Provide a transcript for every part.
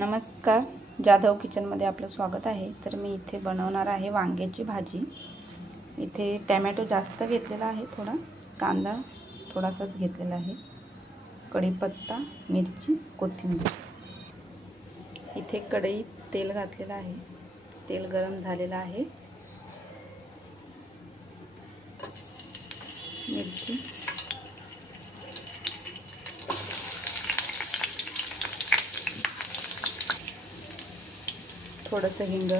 नमस्कार, जाधव किचनमध्ये आपलं स्वागत आहे। तर मी इथे बनवणार आहे वांग्याची भाजी। इथे टोमॅटो जास्त घेतलेला आहे, थोडा कांदा थोडासाच घेतलेला आहे, कढीपत्ता, मिरची, कोथिंबीर। इथे कढईत तेल घातलेलं आहे, तेल गरम झालेलं आहे। मिरची, थोडंसं हिंग,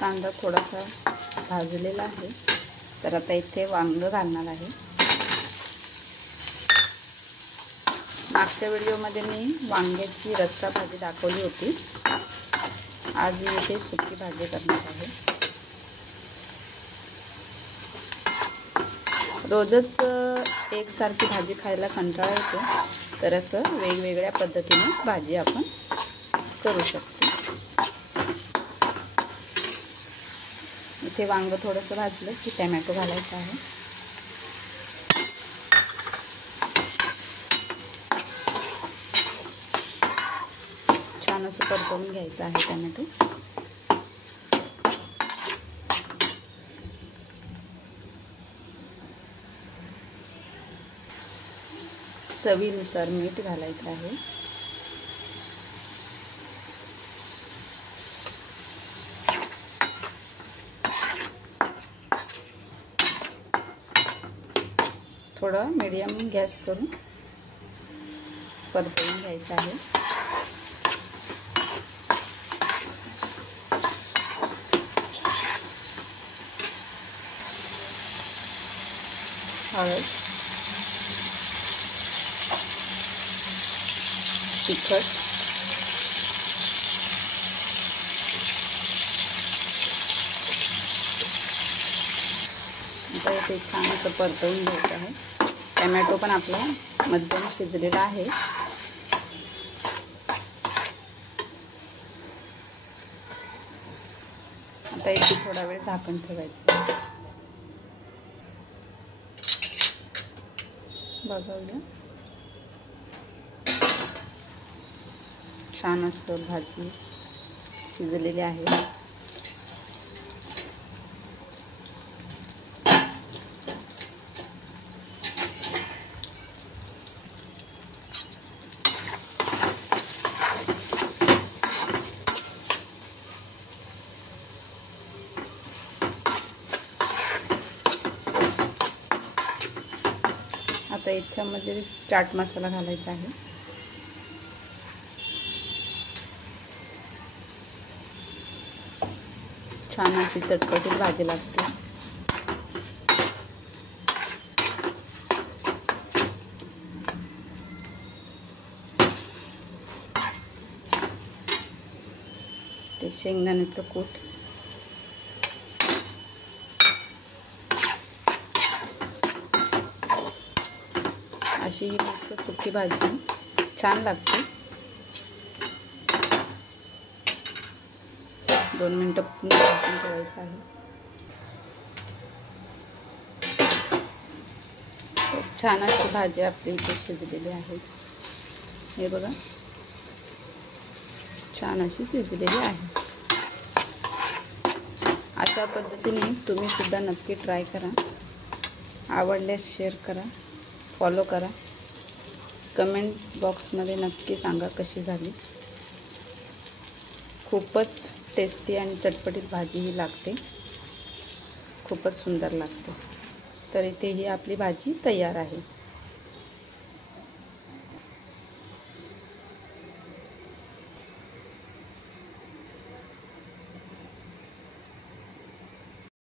कांदा थोडासा भाजलेला आहे। तर आता इथे वांग घालणार आहे। मागच्या व्हिडिओमध्ये मी वांग्याची रस्सा भाजी दाखवली होती, आज इथे सुकी भाजी करणार आहे। रोजच एकसारखी भाजी खायला कंटाळा येतो, तर असं वेगवेगळ्या पद्धतीने भाजी आपण करू शकतो। इथे वांग थोडंसं भाजलं की टोमॅटो घालायचा आहे। छान असं परतवून घ्यायचं आहे टोमॅटो। चवीनुसार मीठ घालायचं आहे। थोडा मीडियम गॅस करून परतवून घ्यायचं आहे। हळद, तिखट, आता इथे छान असं परतवून घ्यायचं आहे। टोमॅटो पण आपला मध्यम शिजलेला आहे। आता इथे थोडा वेळ झाकण ठेवायचं। बघूया, छान असं भाजी शिजलेली आहे। आता याच्यामध्ये चाट मसाला घालायचा आहे। छान अशी चटपटीत भाजी लागते। ते शेंगदाण्याचं कूट, अशी मस्त सुकी भाजी छान लागते। 2 मिनिटं झाकून ठेवायचं आहे। छान अशी भाजी आपली इथे शिजलेली आहे। हे बघा, छान अशी शिजलेली आहे। अशा पद्धतीने तुम्ही सुद्धा नक्की ट्राय करा। आवडल्यास शेअर करा, फॉलो करा। कमेंट बॉक्समध्ये नक्की सांगा कशी झाली। खूपच टेस्टी आणि चटपटीत भाजी ही लागते, खूपच सुंदर लागते। तर इथे ही आपली भाजी तयार आहे।